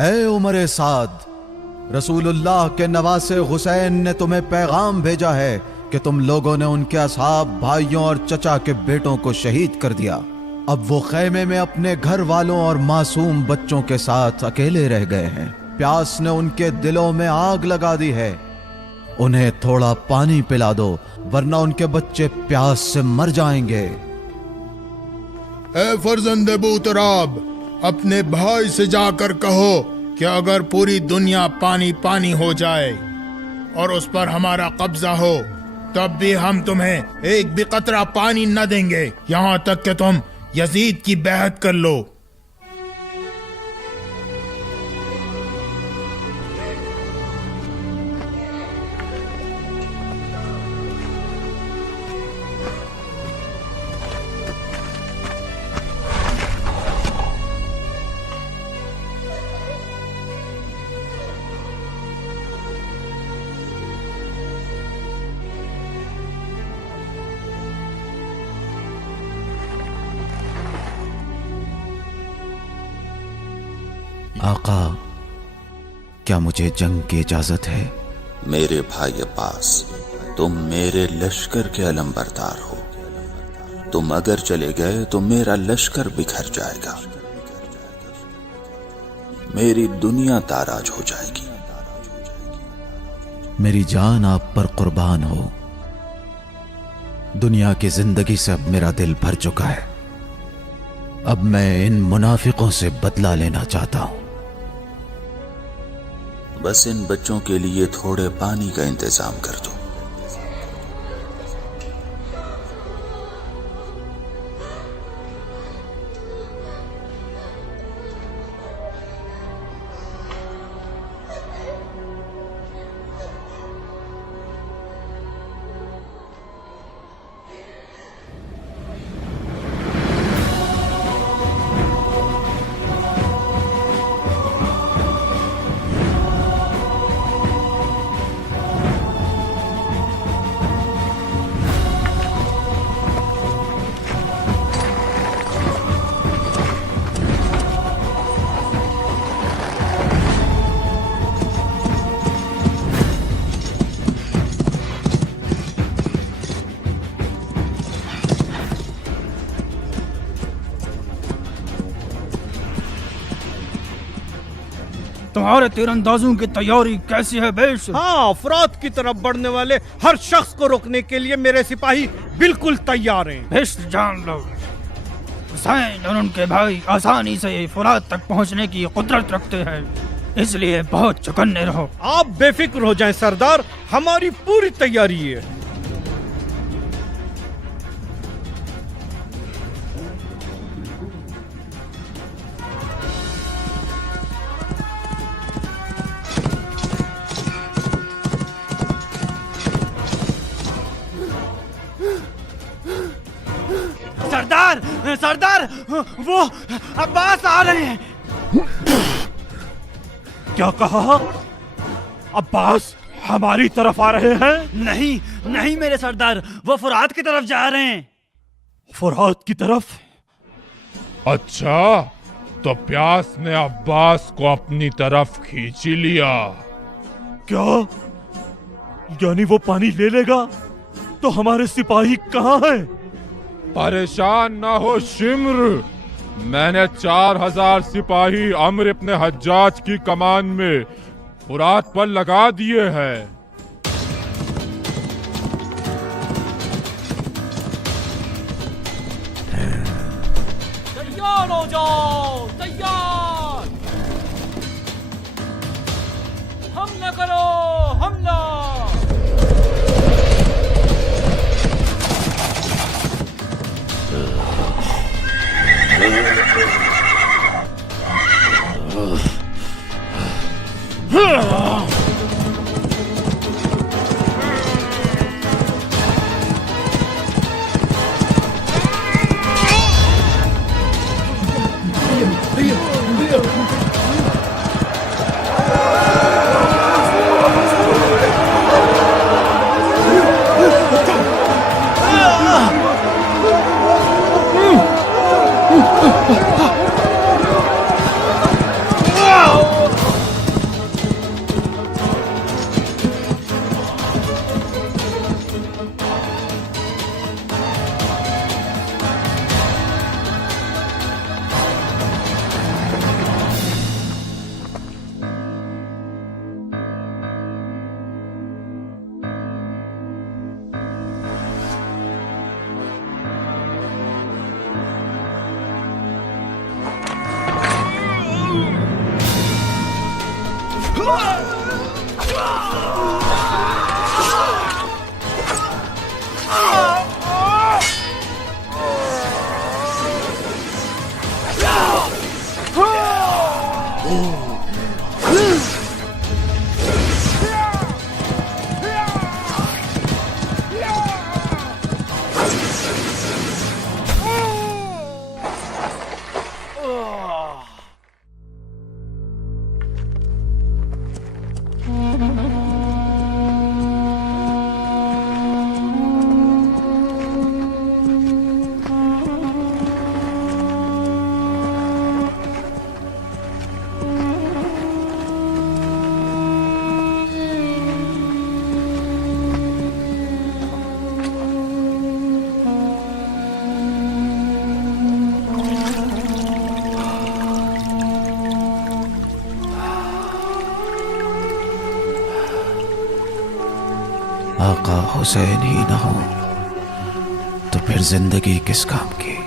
ए उमर साद, रसूलुल्लाह के नवासे हुसैन ने तुम्हें पैगाम भेजा है कि तुम लोगों ने उनके असहाब, भाइयों और चचा के बेटों को शहीद कर दिया। अब वो खेमे में अपने घर वालों और मासूम बच्चों के साथ अकेले रह गए हैं। प्यास ने उनके दिलों में आग लगा दी है। उन्हें थोड़ा पानी पिला दो, वरना उनके बच्चे प्यास से मर जाएंगे। ए फर्जंद अबू तुराब, अपने भाई से जाकर कहो कि अगर पूरी दुनिया पानी पानी हो जाए और उस पर हमारा कब्जा हो, तब भी हम तुम्हें एक भी कतरा पानी न देंगे, यहाँ तक कि तुम यजीद की बैहत कर लो। आका, क्या मुझे जंग की इजाजत है? मेरे भाई अब्बास, तुम मेरे लश्कर के अलंबरदार हो। तुम अगर चले गए तो मेरा लश्कर बिखर जाएगा, मेरी दुनिया ताराज हो जाएगी। मेरी जान आप पर कुर्बान हो। दुनिया की जिंदगी से अब मेरा दिल भर चुका है। अब मैं इन मुनाफिकों से बदला लेना चाहता हूं। बस इन बच्चों के लिए थोड़े पानी का इंतजाम कर दो। तुम्हारे तीरंदाजों की तैयारी कैसी है बेश? हाँ, अफराद की तरफ बढ़ने वाले हर शख्स को रोकने के लिए मेरे सिपाही बिल्कुल तैयार हैं। बेश, जान लो, हुसैन और उनके भाई आसानी से फुरात तक पहुंचने की कुदरत रखते हैं, इसलिए बहुत चौकन्ने रहो। आप बेफिक्र हो जाएं सरदार, हमारी पूरी तैयारी है। सरदार, सरदार, वो अब्बास आ रहे हैं। क्या कहा? अब्बास हमारी तरफ आ रहे हैं? नहीं नहीं मेरे सरदार, वो फुरात की तरफ जा रहे हैं। फुरात की तरफ? अच्छा, तो प्यास ने अब्बास को अपनी तरफ खींच ही लिया। क्या? यानी वो पानी ले लेगा? तो हमारे सिपाही कहाँ हैं? परेशान ना हो शिम्र, मैंने 4000 सिपाही अम्र इब्न हज्जाज की कमान में फुरात पर लगा दिए हैं। तैयार हो जाओ, तैयार। हमला करो, हमला। आका हुसैन ही न हो तो फिर जिंदगी किस काम की।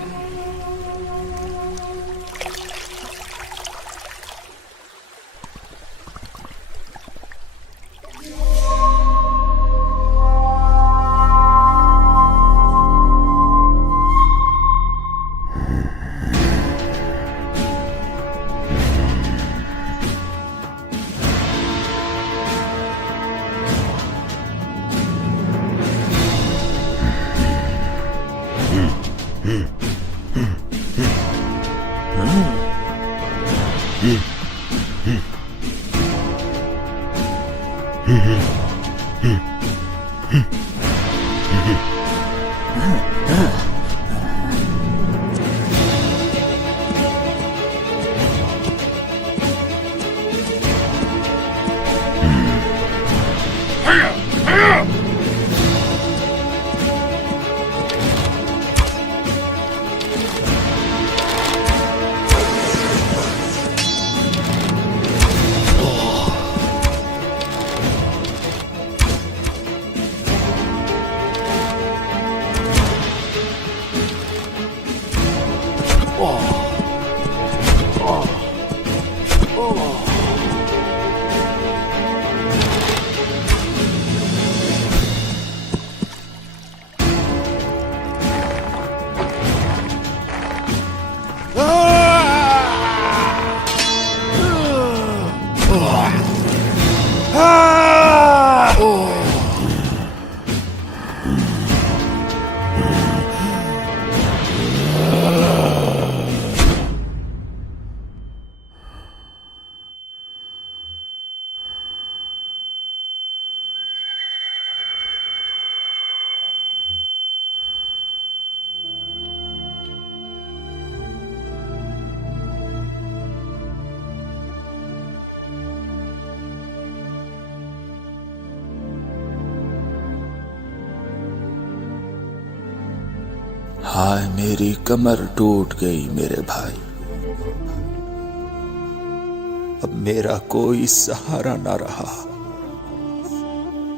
हाय मेरी कमर टूट गई मेरे भाई, अब मेरा कोई सहारा न रहा।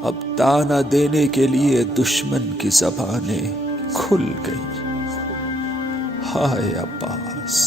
अब ताना देने के लिए दुश्मन की ज़बानें खुल गई। हाय अब्बास।